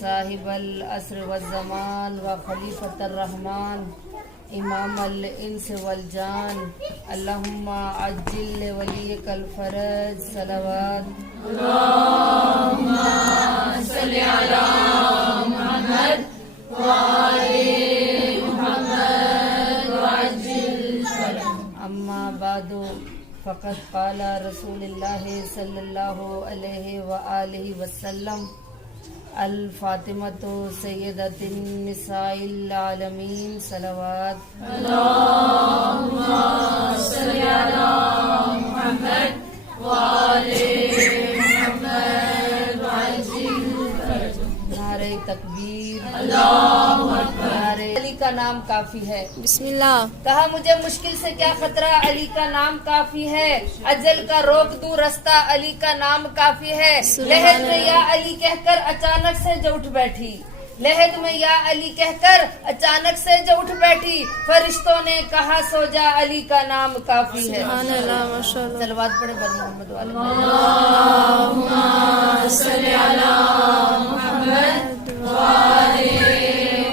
صاحب العصر والزمان و خلیفۃ الرحمن امام الانس والجان اللہم عجل ولیک الفرج صلوات اللہم صلی علی محمد وآل محمد وعجل فرج۔ اما بعد فقد قال رسول اللہ صلی اللہ علیہ وآلہ وسلم الفاطمۃ سیدۃ النساء العالمین صلوات اللہم صلی علی محمد وآل محمد وعجل فرج۔ نعرہ تکبیر، اللہ اکبر۔ نعرہ علی کا نام کافی ہے۔ بسم اللہ۔ کہا مجھے مشکل سے کیا خطرہ، علی کا نام کافی ہے، اجل کا روک دوں رستہ، علی کا نام کافی ہے۔ لہد میں یا علی کہہ کر اچانک سے جو اٹھ بیٹھی، لہد میں یا علی کہہ کر اچانک سے جو اٹھ بیٹھی، فرشتوں نے کہا سو جا، علی کا نام کافی ہے۔ سبحان اللہ، ماشاء اللہ۔ صلوات پڑھے بر محمد والے۔ اللہم صلی علی محمد وآل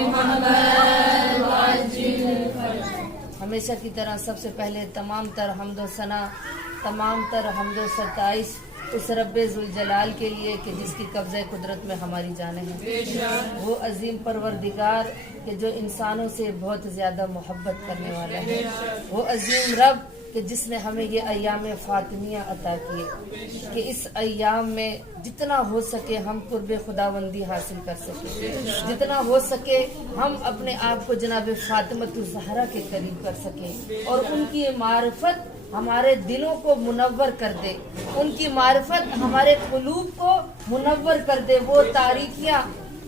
محمد وعجل فرج۔ ہمیشہ کی طرح سب سے پہلے تمام تر حمد و ثنا، تمام تر حمد و ستائش اس رب ذوالجلال کے لیے کہ جس کی قبضہ قدرت میں ہماری جانیں ہیں، وہ عظیم پروردگار کہ جو انسانوں سے بہت زیادہ محبت کرنے والا ہے، وہ عظیم رب کہ جس نے ہمیں یہ ایام فاطمیہ عطا کیے کہ اس ایام میں جتنا ہو سکے ہم قرب خداوندی حاصل کر سکیں، جتنا ہو سکے ہم اپنے آپ کو جناب فاطمۃ الزہرا کے قریب کر سکیں، اور ان کی معرفت ہمارے دلوں کو منور کر دے، ان کی معرفت ہمارے قلوب کو منور کر دے۔ وہ تاریکیاں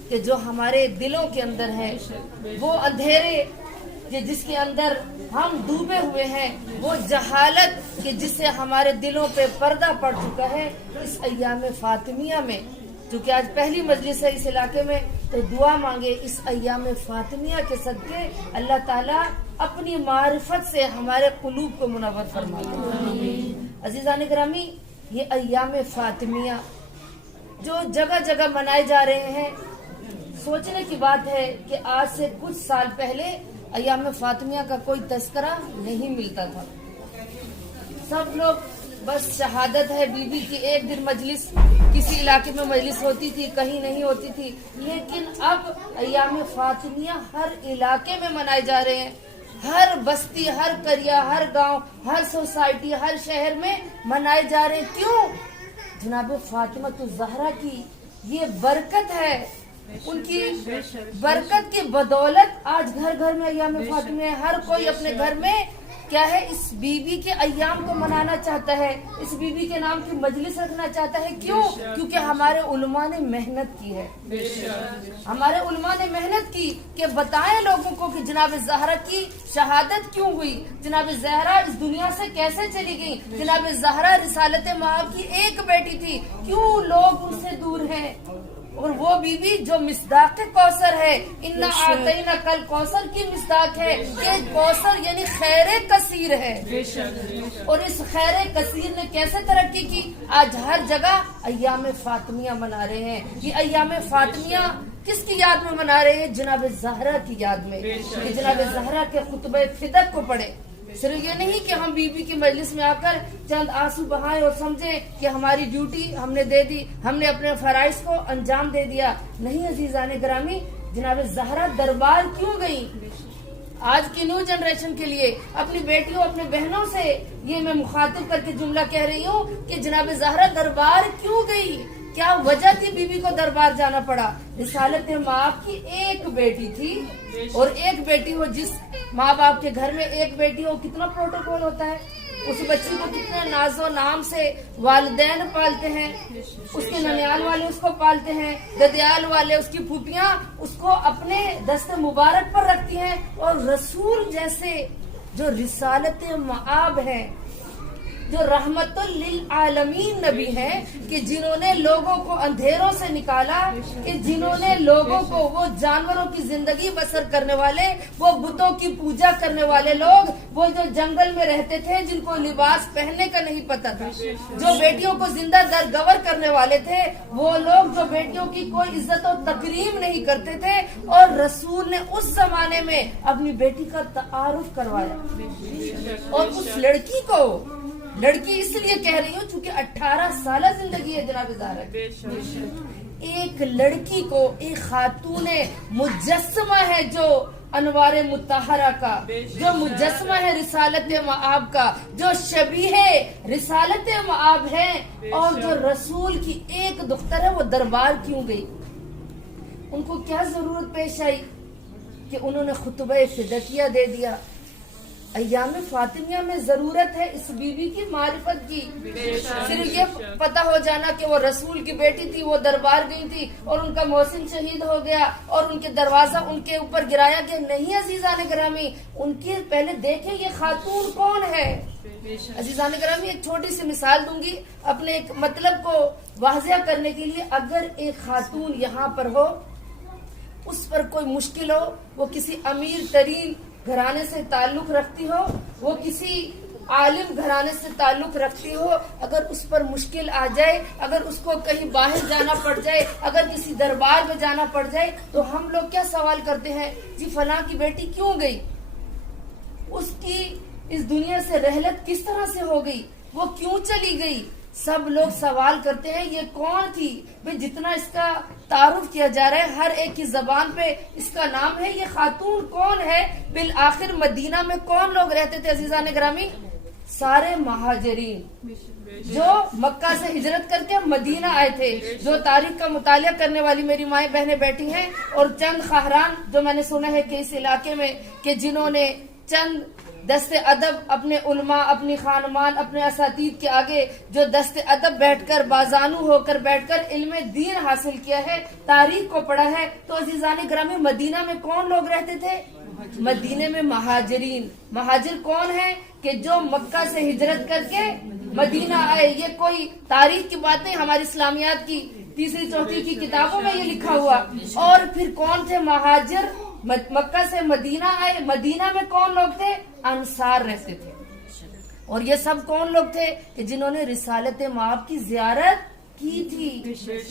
کہ جو ہمارے دلوں کے اندر ہیں، وہ اندھیرے کہ جس کے اندر ہم ڈوبے ہوئے ہیں، وہ جہالت کہ جس سے ہمارے دلوں پہ پردہ پڑ چکا ہے، اس ایام فاطمیہ میں، چونکہ آج پہلی مجلس ہے اس علاقے میں، تو دعا مانگے اس ایام فاطمیہ کے صدقے اللہ تعالیٰ اپنی معرفت سے ہمارے قلوب کو منور فرمائے۔ عزیزان گرامی، یہ ایام فاطمیہ جو جگہ جگہ منائے جا رہے ہیں، سوچنے کی بات ہے کہ آج سے کچھ سال پہلے ایام فاطمیہ کا کوئی تذکرہ نہیں ملتا تھا۔ سب لوگ بس شہادت ہے بی بی کی ایک دن مجلس کسی علاقے میں مجلس ہوتی تھی، کہیں نہیں ہوتی تھی، لیکن اب ایام فاطمیہ ہر علاقے میں منائے جا رہے ہیں، ہر بستی، ہر قریہ، ہر گاؤں، ہر سوسائٹی، ہر شہر میں منائے جا رہے ہیں۔ کیوں؟ جناب فاطمۃ الزہرا کی یہ برکت ہے، ان کی برکت کی بدولت آج گھر گھر میں ایام فاطمیہ ہے۔ ہر کوئی اپنے گھر میں کیا ہے، اس بی بی کے ایام کو منانا چاہتا ہے، اس بی بی کے نام کی مجلس رکھنا چاہتا ہے۔ کیوں؟ کیونکہ ہمارے علماء نے محنت کی ہے، ہمارے علماء نے محنت کی کہ بتائیں لوگوں کو کہ جناب زہرا کی شہادت کیوں ہوئی، جناب زہرا اس دنیا سے کیسے چلی گئی، جناب زہرا رسالت مآب کی ایک بیٹی تھی، کیوں لوگ ان سے دور ہیں، اور وہ بی بی جو مصداق کوثر ہے، انا اعطینا کل کوثر کی مصداق ہے، یہ کوثر یعنی خیر کثیر ہے، اور اس خیر کثیر نے کیسے ترقی کی، آج ہر جگہ ایام فاطمیہ منا رہے ہیں۔ یہ ایام فاطمیہ کس کی یاد میں منا رہے ہیں؟ جناب زہرا کی یاد میں، کہ جناب زہرا کے خطبہ فدق کو پڑھے۔ صرف یہ نہیں کہ ہم بی بی کی مجلس میں آ کر چند آنسو بہائیں اور سمجھیں کہ ہماری ڈیوٹی ہم نے دے دی، ہم نے اپنے فرائض کو انجام دے دیا۔ نہیں عزیزان گرامی، جناب زہرا دربار کیوں گئی؟ آج کی نیو جنریشن کے لیے اپنی بیٹیوں، اپنے بہنوں سے یہ میں مخاطب کر کے جملہ کہہ رہی ہوں کہ جناب زہرا دربار کیوں گئی؟ کیا وجہ تھی بی بی کو دربار جانا پڑا؟ رسالت مآب کی ایک بیٹی تھی، اور ایک بیٹی ہو، جس ماں باپ کے گھر میں ایک بیٹی ہو، کتنا پروٹوکول ہوتا ہے، اس بچی کو کتنے ناز و نام سے والدین پالتے ہیں، اس کے ننیال والے اس کو پالتے ہیں، ددیال والے، اس کی پھوپھیاں اس کو اپنے دست مبارک پر رکھتی ہیں، اور رسول جیسے جو رسالت مآب ہے، जो रहमतुल लिल आलमीन नबी हैं, कि जिन्होंने लोगों को अंधेरों से निकाला, कि जिन्होंने लोगों को, वो जानवरों की जिंदगी बसर करने वाले, वो बुतों की पूजा करने वाले लोग, वो जो जंगल में रहते थे, जिनको लिबास पहनने का नहीं पता था, जो बेटियों को जिंदा दरगवर करने वाले थे, वो लोग जो बेटियों की कोई इज्जत और तकरीम नहीं करते थे, और रसूल ने उस जमाने में अपनी बेटी का तारुफ करवाया। और उस लड़की को, लड़की इसलिए कह रही हूँ चूंकि 18 साल जिंदगी है जनाब ज़ाहरा, एक लड़की को, एक खातून मुजस्समा है जो अनवारे मुत्तहरा का, जो मुजस्समा है रिसालत मआब का, जो शबीह रिसालत मआब है, और जो रसूल की एक दुख्तर है, वो दरबार क्यों गई? उनको क्या जरूरत पेश आई कि उन्होंने खुतबा फिदकिया दे दिया? अय्याम फातिमिया में जरूरत है इस बीवी की मारिफत की, सिर्फ ये पता हो जाना कि वो रसूल की बेटी थी, वो दरबार गई थी और उनका मोहसिन शहीद हो गया और उनके दरवाजा उनके ऊपर गिराया गया। नहीं अजीजान ग्रामी, उनके पहले देखें ये खातून कौन है। अजीजान ग्रामी, एक छोटी सी मिसाल दूंगी अपने एक मतलब को वाज़िया करने के लिए। अगर एक खातून यहाँ पर हो, उस पर कोई मुश्किल हो, वो किसी अमीर तरीन घराने से ताल्लुक रखती हो, वो किसी आलिम घराने से ताल्लुक रखती हो, अगर उस पर मुश्किल आ जाए, अगर उसको कहीं बाहर जाना पड़ जाए, अगर किसी दरबार में जाना पड़ जाए, तो हम लोग क्या सवाल करते हैं, जी फलां की बेटी क्यों गई, उसकी इस दुनिया से रहलत किस तरह से हो गई, वो क्यों चली गई। सब लोग सवाल करते हैं ये कौन थी। भाई जितना इसका तारुफ किया जा रहा है, हर एक की जबान पे इसका नाम है, ये खातून कौन है। बिल आखिर मदीना में कौन लोग रहते थे अजीजान ग्रामी? सारे महाजरीन जो मक्का से हिजरत करके मदीना आए थे। जो तारीख का मुतालिया करने वाली मेरी माएं बहनें बैठी हैं, और चंद खाहरान जो मैंने सुना है कि इस इलाके में कि जिन्होंने चंद दस्ते अदब अपने उलमा, अपनी खानमान, अपने असातीद के आगे जो दस्ते अदब बैठकर बाजानू होकर बैठकर इल्म दीन हासिल किया है, तारीख को पढ़ा है, तो अजीजान ग्रामी मदीना में कौन लोग रहते थे? मदीने में महाजरीन। महाजिर कौन है? कि जो मक्का से हिजरत करके मदीना आए। ये कोई तारीख की बात नहीं, हमारी इस्लामियात की तीसरी चौथी की किताबों में ये लिखा हुआ। और फिर कौन थे महाजिर? मक्का से मदीना आए। मदीना में कौन लोग थे? अंसार रहते थे। और ये सब कौन लोग थे? कि जिन्होंने रिसालत मआब की जियारत की थी।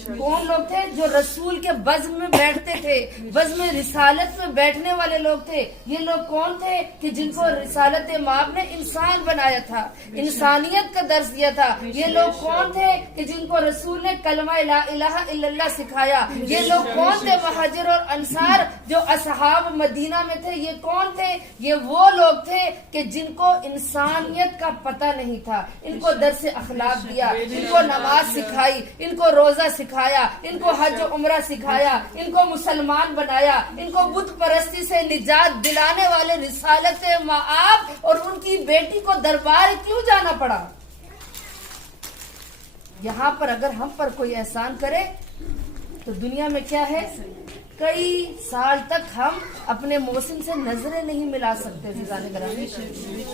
कौन लोग थे? जो रसूल के बज़्म में बैठते थे, बज़्म में रिसालत में बैठने वाले लोग थे। ये लोग कौन थे? कि जिनको रिसालत मआब ने इंसान बनाया था, इंसानियत का दर्स दिया था। ये लोग कौन थे? कि जिनको रसूल ने कलमा ला इलाहा इल्लल्लाह सिखाया। ये लोग कौन थे? महाजिर और अंसार जो असहाब मदीना में थे। ये कौन थे? ये वो लोग थे कि जिनको इंसानियत का पता नहीं था। इनको दर्स अखलाक दिया, इनको नमाज सिखाई, इनको रोजा सिखाया, इनको हज उम्रा सिखाया, इनको मुसलमान बनाया, इनको बुत परस्ती से निजात दिलाने वाले रिसालत मआब और उनकी बेटी को दरबार क्यों जाना पड़ा? यहाँ पर अगर हम पर कोई एहसान करे तो दुनिया में क्या है, कई साल तक हम अपने मोहसिन से नजरें नहीं मिला सकते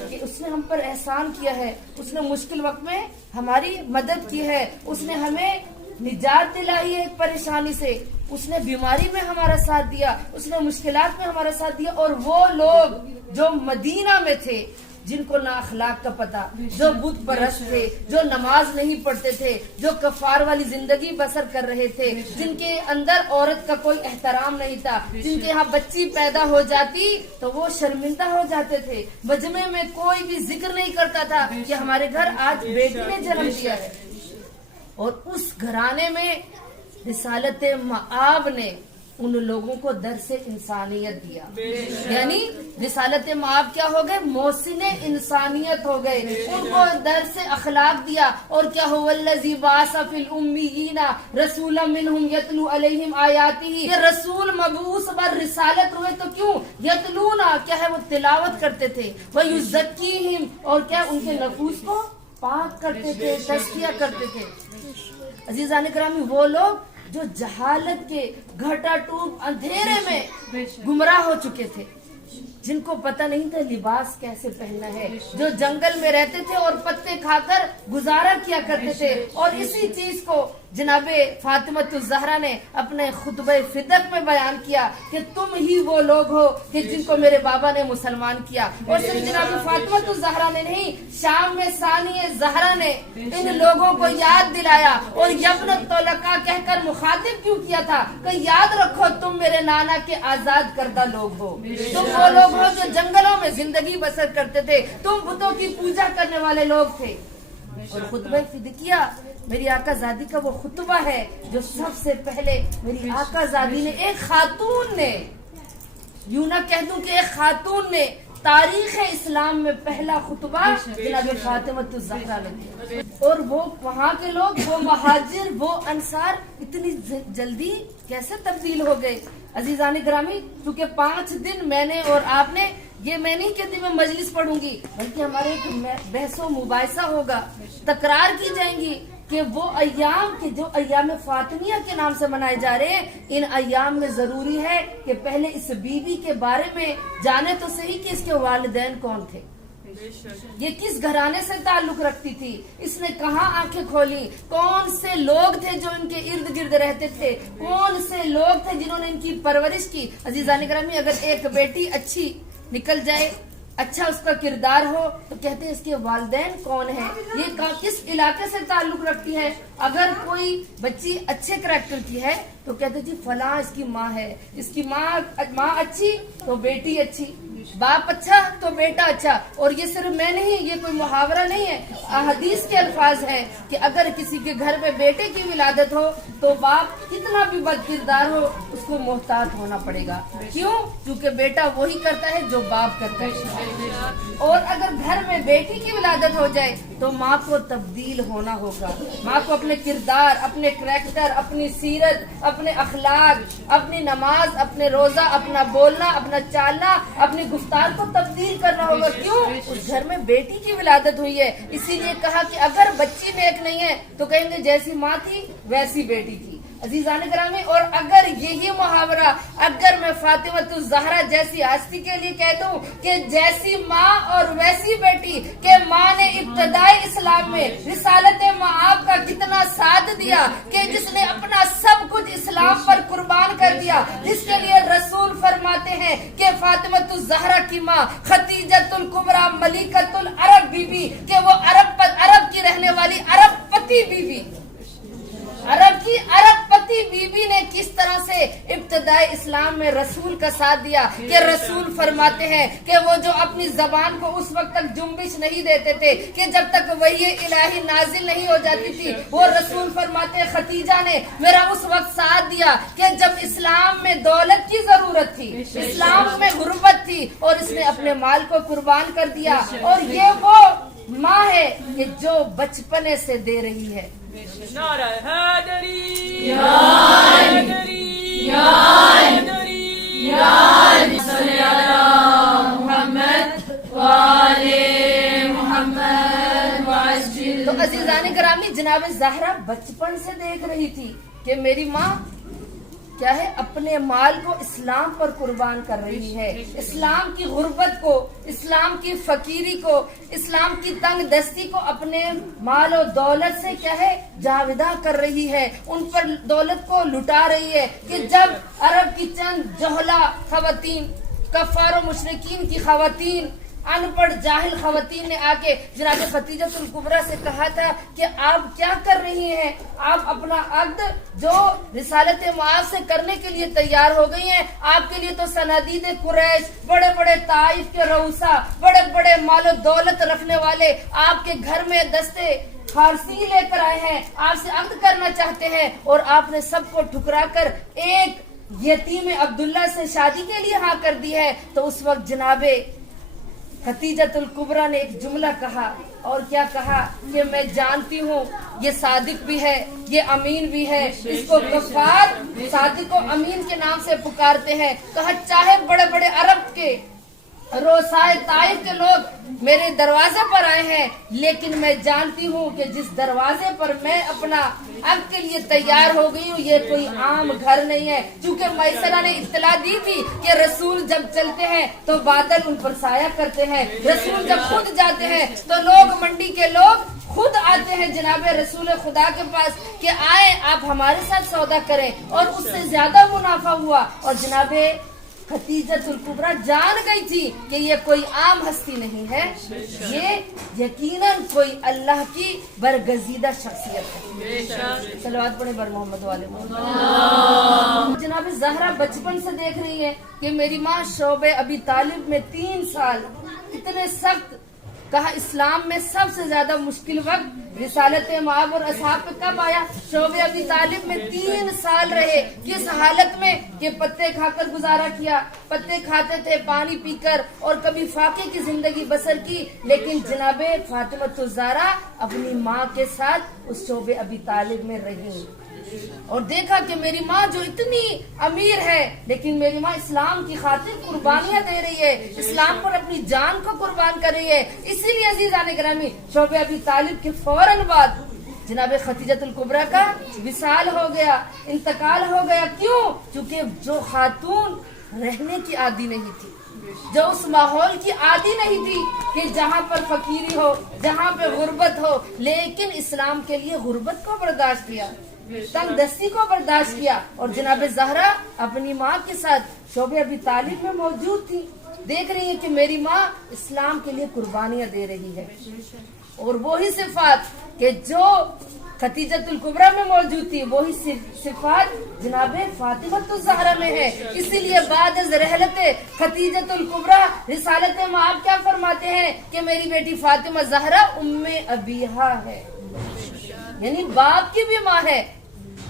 कि उसने हम पर एहसान किया है, उसने मुश्किल वक्त में हमारी मदद की है, उसने हमें निजात दिलाई है एक परेशानी से, उसने बीमारी में हमारा साथ दिया, उसने मुश्किलात में हमारा साथ दिया। और वो लोग जो मदीना में थे, जिनको ना अखलाक का पता, जो बुत परस्त थे, जो नमाज नहीं पढ़ते थे, जो कफार वाली जिंदगी बसर कर रहे थे, जिनके अंदर औरत का कोई एहतराम नहीं था, जिनके यहाँ बच्ची पैदा हो जाती तो वो शर्मिंदा हो जाते थे। मजमे में कोई भी जिक्र नहीं करता था कि हमारे घर आज बेटी ने जन्म दिया है। और उस घराने में रिसालत मआब ने उन लोगों को दर्से इंसानियत दिया। यानी रिसालत मआब क्या हो गए? मोहसिन इंसानियत हो गए। उनको दर्से अखलाक दिया। और क्या हुवल्लज़ी बाअसा फिल उम्मीयीना रसूलन मिनहुम यतलू अलैहिम आयातिही। ये रसूल मबूस बर रिसालत हुए तो क्यों? यतलूना क्या है? वो तिलावत करते थे। व युज़क्कीहिम और क्या उनके नफूस को पाक करते थे, तज़किया करते थे। अज़ीज़ान किरामी, वो लोग जो जहालत के घटाटूप अंधेरे में गुमराह हो चुके थे, जिनको पता नहीं था लिबास कैसे पहनना है, जो जंगल में रहते थे और पत्ते खाकर गुजारा किया करते थे। और इसी चीज को जनाबे फातिमतुज़ ज़हरा ने अपने खुतबे फिदक में बयान किया कि तुम ही वो लोग हो कि जिनको मेरे बाबा ने मुसलमान किया। और सिर्फ जनाबे फातिमतुज़ ज़हरा ने नहीं, शाम में सानिए ज़हरा ने इन लोगों को याद दिलाया और यब्न तौलका कहकर मुखातिब क्यों किया था कि याद रखो तुम मेरे नाना के आजाद करदा लोग हो, तुम वो लोग हो जो जंगलों में जिंदगी बसर करते थे, तुम बुतों की पूजा करने वाले लोग थे। और खुतबा फिदकिया मेरी आकाज़ादी का वो खुतबा है जो सबसे पहले मेरी आकाज़ादी ने, एक खातून ने, यूं ना कह दूं कि एक खातून ने तारीख इस्लाम में पहला खुतबा जनाब फातिमतुज़ ज़हरा ने दिया। और वो वहाँ के लोग, वो महाजिर, वो अंसार इतनी जल्दी कैसे तब्दील हो गए। अजीज़ान ग्रामी, क्योंकि 5 दिन मैंने और आपने, ये मैं नहीं कहती मैं मजलिस पढ़ूंगी, बल्कि हमारे एक बहसो मुबाहिसा होगा, तकरार की जाएंगी कि वो अय्याम के जो अय्याम फातिमिया के नाम से मनाए जा रहे हैं, इन अय्याम में जरूरी है कि पहले इस बीवी के बारे में जाने तो सही कि इसके वालिदैन कौन थे, ये किस घराने से ताल्लुक रखती थी, इसने कहाँ आंखें खोली, कौन से लोग थे जो इनके इर्द गिर्द रहते थे, कौन से लोग थे जिन्होंने इनकी परवरिश की। अजीज़ान ग्रामी, अगर एक बेटी अच्छी निकल जाए, अच्छा उसका किरदार हो, तो कहते हैं इसके वालिदैन कौन है, ये किस इलाके से ताल्लुक रखती है। अगर कोई बच्ची अच्छे करैक्टर की है तो कहते जी फलां इसकी माँ है, इसकी माँ अच्छी तो बेटी अच्छी, बाप अच्छा तो बेटा अच्छा। और ये सिर्फ मैं नहीं, ये कोई मुहावरा नहीं है, हदीस के अल्फाज हैं कि अगर किसी के घर में बेटे की विलादत हो तो बाप कितना भी बदकिरदार हो उसको मोहतात होना पड़ेगा। क्यों? क्योंकि बेटा वही करता है जो बाप करता है। और अगर घर में बेटी की विलादत हो जाए तो माँ को तब्दील होना होगा, माँ को अपने किरदार, अपने करैक्टर, अपनी सीरत, अपने अखलाक, अपनी नमाज, अपने रोजा, अपना बोलना, अपना चालना, अपनी गुफ्तार को तब्दील करना होगा। क्यों? उस घर में बेटी की विलादत हुई है, इसीलिए कहा कि अगर बच्ची नेक नहीं है तो कहेंगे जैसी माँ थी वैसी बेटी थी। अजीज़ान ग्रामी, और अगर यही मुहावरा अगर मैं फातिमतुज़ ज़हरा जैसी हस्ती के लिए कह दूं कि जैसी माँ और वैसी बेटी, के माँ ने इब्तदाई इस्लाम में रिसालत माआब का कितना साथ दिया, कि जिसने अपना सब कुछ इस्लाम पर कुर्बान कर दिया, जिसके लिए रसूल फरमाते हैं कि फातिमतुज़ ज़हरा की माँ खतीजतुल कुबरा मलिकतुल अरब बीबी, के वो अरब की रहने वाली अरबपति बीबी, अरब की अरबपति बीबी ने किस तरह से इब्तदाई इस्लाम में रसूल का साथ दिया, कि रसूल फरमाते हैं कि वो जो अपनी जबान को उस वक्त तक जुम्बिश नहीं देते थे कि जब तक वही इलाही नाजिल नहीं हो जाती थी, वो रसूल फरमाते हैं खतीजा ने मेरा उस वक्त साथ दिया कि जब इस्लाम में दौलत की जरूरत थी, इस्लाम में गुर्बत थी, और इसने अपने माल को कुर्बान कर दिया। और ये वो माँ है कि जो बचपने से दे रही है। नारा हैदरी या हैदरी या हैदरी या सल्ली अला मुहम्मद व आले मुहम्मद वअज्जिल। तो अजीज़ान ग्रामी, जनाब ज़हरा बचपन से देख रही थी कि मेरी माँ क्या है, अपने माल को इस्लाम पर कुर्बान कर रही है, इस्लाम की गुर्बत को, इस्लाम की फकीरी को, इस्लाम की तंग दस्ती को अपने माल और दौलत से क्या है जाविदा कर रही है, उन पर दौलत को लुटा रही है। कि जब अरब की चंद जोहला खवातीन, कफ़ार मुशरिकीन की खवातीन, अनपढ़ जाहिल खवातीन ने आके जनाब खतीजतुल कुबरा से कहा था कि आप क्या कर रही हैं, आप अपना अक़्द जो रिसालत माआब से करने के लिए तैयार हो गई हैं, आपके लिए तो सनादीद कुरैश, बड़े बड़े ताइफ के रऊसा, बड़े बड़े मालो दौलत रखने वाले आपके घर में दस्ते फारसी लेकर आए हैं, आपसे अक़्द करना चाहते हैं, और आपने सबको ठुकरा कर एक यतीम अब्दुल्ला से शादी के लिए हाँ कर दी है। तो उस वक्त जनाबे खतीजतुल कुबरा ने एक जुमला कहा, और क्या कहा कि मैं जानती हूँ ये सादिक भी है, ये अमीन भी है, इसको गफ्फार सादिक को अमीन के नाम से पुकारते हैं। कहा चाहे बड़े बड़े अरब के रोसाए ताइफ के लोग मेरे दरवाजे पर आए हैं, लेकिन मैं जानती हूँ कि जिस दरवाजे पर मैं अपना अब के लिए तैयार हो गई हूँ ये कोई आम घर नहीं है। चूंकि मैसरा ने इत्तला दी थी कि रसूल जब चलते हैं तो बादल उन पर साया करते हैं, रसूल जब खुद जाते हैं तो लोग, मंडी के लोग खुद आते हैं जनाबे रसूल खुदा के पास कि आए आप हमारे साथ सौदा करें, और उससे ज्यादा मुनाफा हुआ। और जनाबे खतीजतुल कुबरा जान गई थी कि ये कोई आम हस्ती नहीं है, ये यकीनन कोई अल्लाह की बरगजीदा शख्सियत है। सलवात पढ़े बर मोहम्मद वाले मोहम्मद। जनाब ज़हरा बचपन से देख रही है कि मेरी माँ शोबे अबी तालिब में 3 साल इतने सख्त, कहा इस्लाम में सबसे ज्यादा मुश्किल वक्त रिसालत माब और असहाब पे कब आया? शोबे अबी तालिब में 3 साल रहे। किस हालत में कि पत्ते खाकर गुजारा किया, पत्ते खाते थे, पानी पीकर, और कभी फाके की जिंदगी बसर की। लेकिन जनाबे फातिमा ज़हरा अपनी माँ के साथ उस शोबे अबी तालिब में रही और देखा कि मेरी माँ जो इतनी अमीर है, लेकिन मेरी माँ इस्लाम की खातिर कुर्बानियां दे रही है, इस्लाम पर अपनी जान को कुर्बान कर रही है। इसीलिए अजीज़ान गिरामी शोबे अबी तालिब के फौरन बाद जनाब खतीजतुल कुबरा का विसाल हो गया, इंतकाल हो गया। क्यों? चूंकि जो खातून रहने की आदी नहीं थी, जो उस माहौल की आदी नहीं थी कि जहाँ पर फकीरी हो, जहाँ पे गुर्बत हो, लेकिन इस्लाम के लिए गुर्बत को बर्दाश्त किया, तंग दस्ती को बर्दाश्त किया। और जनाब ज़हरा अपनी माँ के साथ शोबे अबी तालिब में मौजूद थी, देख रही है कि मेरी माँ इस्लाम के लिए कुर्बानियां दे रही है। और वही सिफात कि जो खतीजतुल कुबरा में मौजूद थी, वही सिफात जनाब फातिमा ज़हरा में है। इसीलिए बाद रहलते खतीजतुल कुबरा रिसालत माब क्या फरमाते हैं कि मेरी बेटी फातिमा ज़हरा उम्मे अबीहा है, यानी बाप की भी माँ है।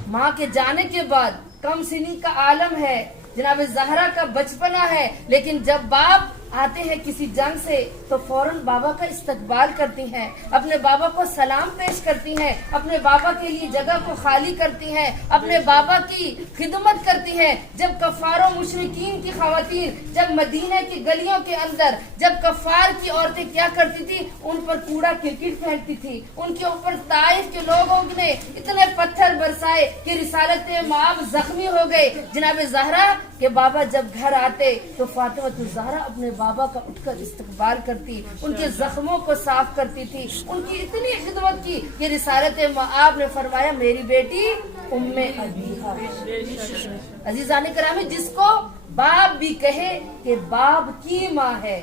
माँ के जाने के बाद कम सिनी का आलम है, जनाब ज़हरा का बचपना है, लेकिन जब बाप आते हैं किसी जंग से तो फौरन बाबा का इस्तकबाल करती हैं, अपने बाबा को सलाम पेश करती हैं, अपने बाबा के लिए जगह को खाली करती हैं, अपने बाबा की खिदमत करती हैं। जब कफ़ारों मुशरिकीन की खवातीन जब मदीना की गलियों के अंदर जब कफ़ार की औरतें क्या करती थी, उन पर कूड़ा क्रिकेट फेंकती थी, उनके ऊपर ताइफ के लोगों ने इतने पत्थर बरसाए कि रिसालत माब जख्मी हो गए। जनाब ज़हरा के बाबा जब घर आते तो फातिमा ज़हरा अपने बाबा का उठकर इस्तकबाल करती, उनके जख्मों को साफ करती थी, उनकी इतनी खिदमत की कि रिसालत माब ने फरमाया मेरी बेटी उम्मे अबीहा। अजीज़ान किरामी, जिसको बाप भी कहे कि बाप की माँ है।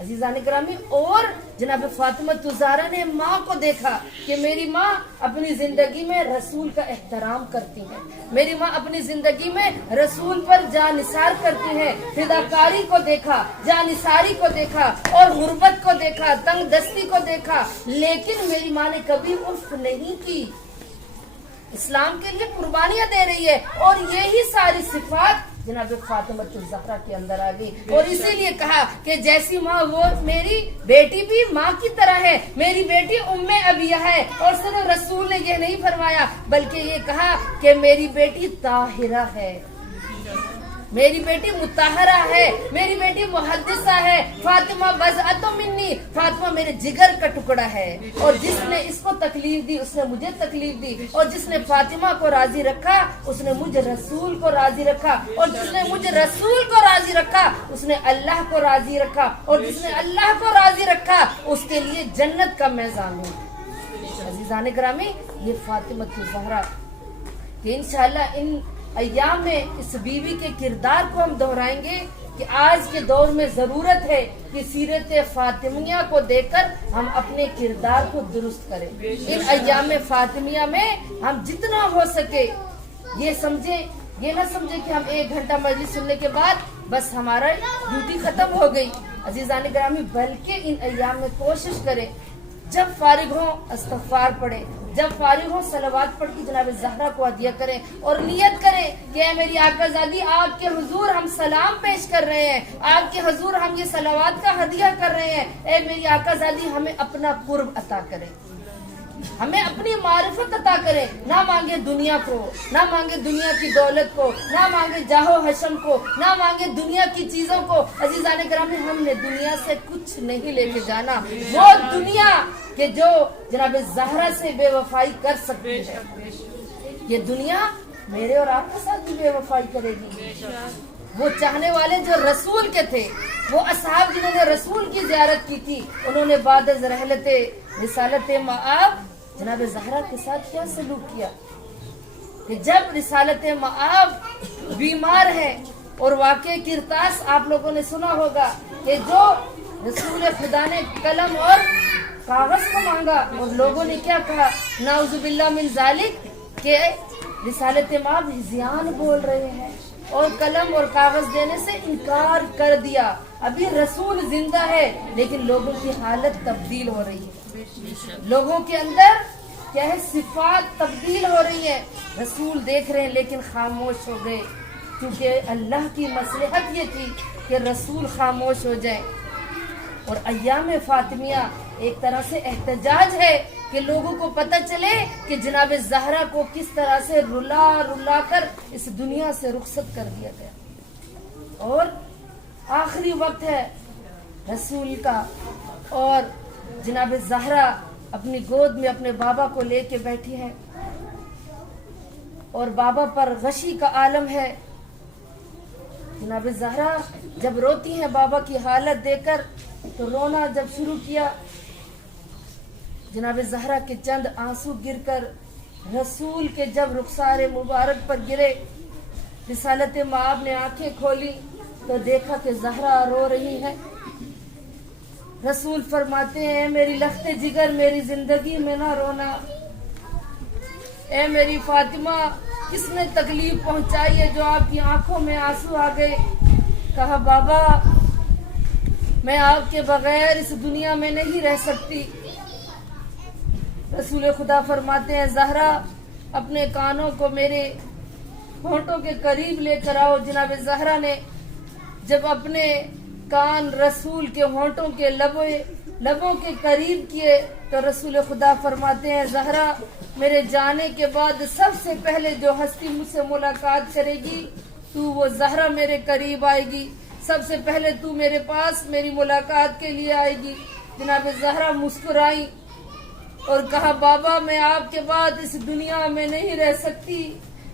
अजीज़ान किरामी, और जनाब फातिमा ज़हरा ने माँ को देखा कि मेरी माँ अपनी जिंदगी में रसूल का एहतराम करती है, मेरी माँ अपनी जिंदगी में रसूल पर जानिसार करती है। फिदाकारी को देखा, जानिसारी को देखा, और गुर्बत को देखा, तंग दस्ती को देखा, लेकिन मेरी माँ ने कभी उर्फ नहीं की, इस्लाम के लिए कुर्बानियां दे रही है। और यही सारी सिफात जनाब फातिमा ज़हरा के अंदर आ गई। और इसीलिए कहा कि जैसी माँ वो मेरी बेटी भी माँ की तरह है, मेरी बेटी उम्मे अबिया है। और सिर्फ रसूल ने ये नहीं फरमाया बल्कि ये कहा कि मेरी बेटी ताहिरा है, मेरी बेटी मुताहरा है, मेरी बेटी मुहद्दिसा है। फातिमा बज़अतुम मिन्नी, फातिमा मेरे जिगर का टुकड़ा है। और जिसने इसको तकलीफ दी उसने मुझे तकलीफ दी, और जिसने फातिमा को राजी रखा उसने मुझे रसूल को राजी रखा, और जिसने मुझे रसूल को राजी रखा उसने अल्लाह को राजी रखा, और जिसने अल्लाह को राजी रखा उसके लिए जन्नत का मैं ज़ामिन। अज़ीज़ान गिरामी, ये फातिमा ज़हरा कि इंशाअल्लाह इन अय्याम में इस बीवी के किरदार को हम दोहराएंगे कि आज के दौर में जरूरत है कि सीरत फातिमिया को देखकर हम अपने किरदार को दुरुस्त करें। इन अय्याम में फातिमिया में हम जितना हो सके ये समझे, ये ना समझे कि हम 1 घंटा मजलिस सुनने के बाद बस हमारा ड्यूटी खत्म हो गई। अजीज़ान गिरामी, बल्कि इन अय्याम में कोशिश करें जब फारिग हो इस्तग़फ़ार पढ़े, जब फारिग हो सलवात पढ़ के जनाब ज़हरा को हदिया करें और नियत करें कि मेरी आकाज़ादी आपके हुजूर हम सलाम पेश कर रहे हैं, आपके हुजूर हम ये सलवात का हदिया कर रहे हैं। ए मेरी आकाज़ादी हमें अपना कुर्ब अता करें। ہمیں اپنی معرفت عطا کرے، نہ مانگے دنیا کو، نہ مانگے دنیا کی دولت کو، نہ مانگے جاہ و حشم کو، نہ مانگے دنیا کی چیزوں کو۔ عزیزان گرامی، ہم نے دنیا سے کچھ نہیں لے کے جانا، وہ دنیا کہ جو جناب زہرا سے بے وفائی کر سکتی ہے، یہ دنیا میرے اور آپ کے ساتھ بھی بے وفائی کرے گی۔ وہ چاہنے والے جو رسول کے تھے، وہ اصحاب جنہوں نے رسول کی زیارت کی تھی، انہوں نے بعد از رحلت رسالت مآب جناب زہرا کے ساتھ کیا سلوک کیا کہ جب رسالت مآب بیمار ہے، اور واقع کرتاس آپ لوگوں نے سنا ہوگا کہ جو رسول خدا نے قلم اور کاغذ کو مانگا اور لوگوں نے کیا کہا، نعوذ باللہ من ذالک، کہ رسالت مآب ہزیان بول رہے ہیں اور قلم اور کاغذ دینے سے انکار کر دیا۔ ابھی رسول زندہ ہے لیکن لوگوں کی حالت تبدیل ہو رہی ہے، لوگوں کے اندر کیا ہے، صفات تبدیل ہو رہی ہے۔ رسول دیکھ رہے ہیں لیکن خاموش ہو گئے، کیونکہ اللہ کی مصلحت یہ تھی کہ رسول خاموش ہو جائے۔ اور ایام فاطمیہ ایک طرح سے احتجاج ہے کہ لوگوں کو پتہ چلے کہ جناب زہرا کو کس طرح سے رلا رلا کر اس دنیا سے رخصت کر دیا گیا، اور آخری وقت ہے رسول کا، اور جناب زہرا اپنی گود میں اپنے بابا کو لے کے بیٹھی ہے، اور بابا پر غشی کا عالم ہے۔ جناب زہرا جب روتی ہیں بابا کی حالت دیکھ کر، تو رونا جب شروع کیا، جناب زہرا کے چند آنسو گر کر رسول کے جب رخسار مبارک پر گرے، رسالت مآب نے آنکھیں کھولی تو دیکھا کہ زہرا رو رہی ہے۔ رسول فرماتے ہیں، میری لخت جگر میری زندگی میں نہ رونا، اے میری فاطمہ کس نے تکلیف پہنچائی ہے جو آپ کی آنکھوں میں آنسو آ گئے؟ کہا بابا میں آپ کے بغیر اس دنیا میں نہیں رہ سکتی۔ رسول خدا فرماتے ہیں، زہرا اپنے کانوں کو میرے ہونٹوں کے قریب لے کر آؤ۔ جناب زہرا نے جب اپنے کان رسول کے ہونٹوں کے لبوں کے قریب کیے تو رسول خدا فرماتے ہیں، زہرا میرے جانے کے بعد سب سے پہلے جو ہستی مجھ سے ملاقات کرے گی تو وہ زہرا میرے قریب آئے گی، سب سے پہلے تو میرے پاس میری ملاقات کے لیے آئے گی۔ جناب زہرا مسکرائی اور کہا، بابا میں آپ کے بعد اس دنیا میں نہیں رہ سکتی،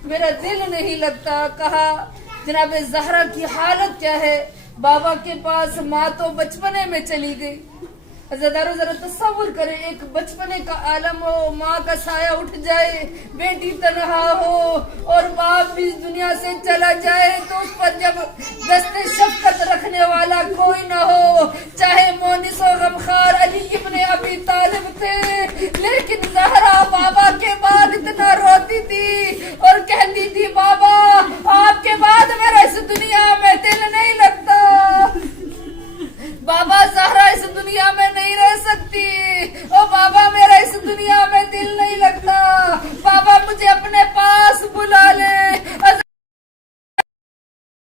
میرا دل نہیں لگتا۔ کہا جناب زہرا کی حالت کیا ہے؟ بابا کے پاس ماں تو بچپنے میں چلی گئی۔ ذرا تصور کریں، ایک بچپنے کا عالم ہو، ماں کا سایہ اٹھ جائے، بیٹی تنہا ہو اور باپ بھی اس دنیا سے چلا جائے تو اس پر جب دست شفقت رکھنے والا کوئی نہ ہو، چاہے مونس و غمخوار علی ابن ابی طالب تھے، لیکن زہرا بابا کے بعد اتنا روتی تھی اور کہتی تھی، بابا آپ کے بعد میرا اس دنیا میں دل نہیں لگتا، بابا زہرا اس دنیا میں نہیں رہ سکتی، او بابا میرا اس دنیا میں دل نہیں لگتا، بابا مجھے اپنے پاس بلا لے۔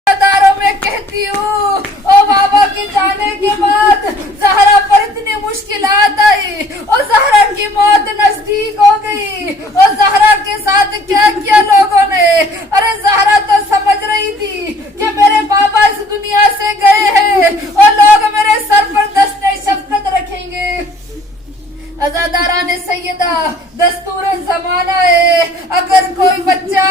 داروں میں کہتی ہوں، او بابا کے جانے کے بعد زہرا پر اتنی مشکلات آئی اور زہرا کی موت نزدیک ہو گئی، اور زہرا کے ساتھ کیا کیا لوگوں نے؟ ارے زہرا تو سمجھ رہی تھی کہ میرے بابا اس دنیا سے گئے ہیں اور لوگ میرے سر پر دست شفقت رکھیں گے۔ عزاداران سیدہ، دستور زمانہ ہے، اگر کوئی بچہ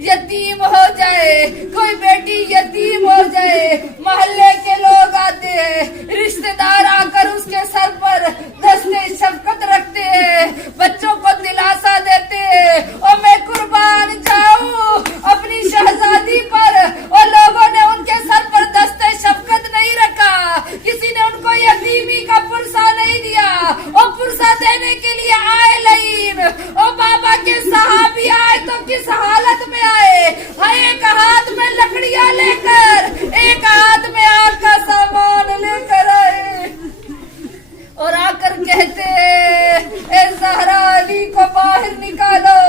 یتیم ہو جائے، کوئی بیٹی یتیم ہو جائے، محلے کے لوگ آتے ہیں، رشتہ دار آ کر اس کے سر پر دست شفقت رکھتے ہیں، بچوں کو دلاسا دیتے ہیں، اور میں قربان جاؤں اپنی شہزادی پر، اور لوگوں نے ان کے سر پر دست شفقت نہیں رکھا، کسی نے ان کو یتیمی کا پرسہ نہیں دیا، اور پرسہ دینے کے لیے آئے لئیم، اور بابا کے صحابی آئے تو کس حالت میں آئے؟ ایک ہاتھ میں لکڑیاں لے کر، ایک ہاتھ میں آگ کا سامان لے کر آئے، اور آ کر کہتے ہیں، اے زہرا علی کو باہر نکالو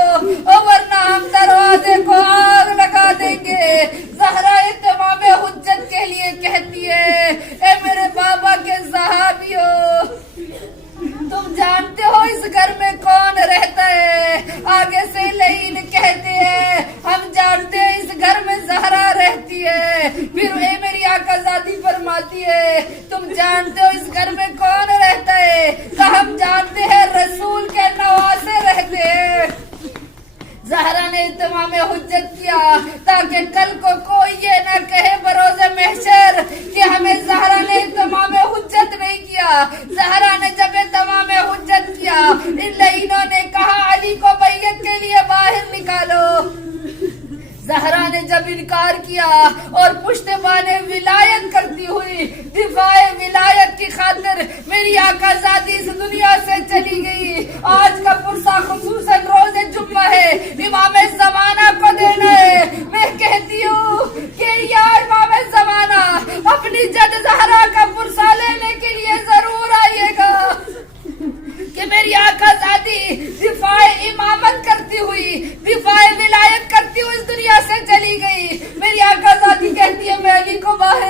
اور ورنہ ہم دروازے کو آگ لگا دیں گے۔ زہرا اتمام حجت کے لیے کہتی ہے، اے میرے بابا کے صحابیوں، تم جانتے ہو اس گھر میں کون کیا تاکہ کل کو کوئی یہ نہ کہے بروز محشر کہ ہمیں زہرا نے تمام حجت نہیں کیا. زہرا نے جب تمام حجت کیا ان لعینوں نے کہا علی کو بیعت کے لیے باہر نکالو. زہرا نے جب انکار کیا اور پشت بانے ولایت کرتی ہوئی دفاع ولایت کی خاطر میری آقا زادی اس دنیا سے چلی گئی. آج کا پرسہ خصوصاً روز جمعہ ہے, امام زمانہ کو دینا ہے. میں کہتی ہوں کہ یا امام زمانہ اپنی جد زہرا کا پرسہ لینے کے لیے ضرور آئیے گا کہ میری آقا زادی دفاع امامت کرتی ہوئی دفاع ولایت کرتی ہوئی اس دنیا سے چلی گئی. میری آقا زادی کہتی ہے میں علی کو باہر